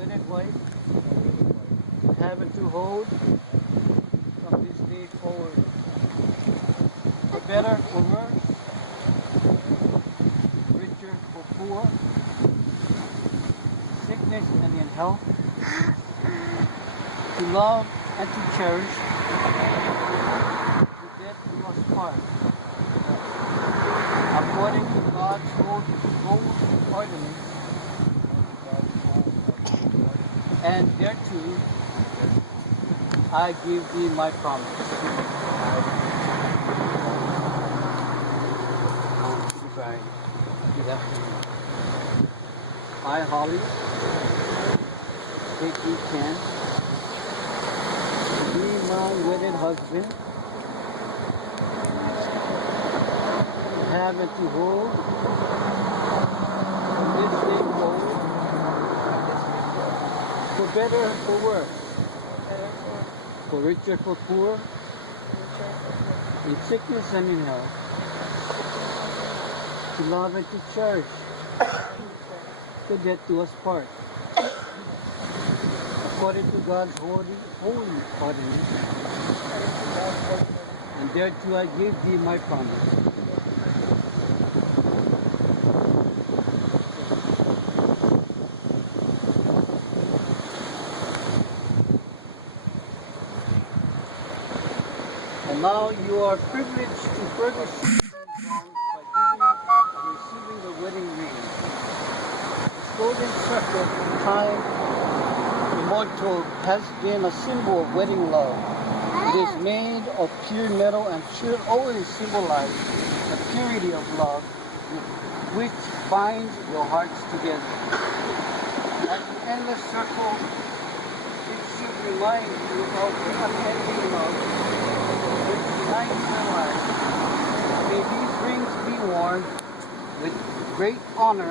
wedded wife, having to hold from this day forward. For better, for worse, richer, for poor, sickness and in health, to love and to cherish, to death do us part. According to God's whole ordinance, and thereto I give thee my promise. Good afternoon. I, Holly, take you can be my wedded husband, have it to hold from this day forward, for better, for worse, for richer, for poor, in sickness and in health, to love and to cherish, to death do us part. According to God's holy ordinance, and thereto I give thee my promise. And now you are privileged to further seal these vows by giving and receiving the wedding ring. This golden circle from time immortal has been a symbol of wedding love. It is made of pure metal and should always symbolize the purity of love which binds your hearts together. As an endless circle, it should remind you of the unending love which unites your life. May these rings be worn with great honor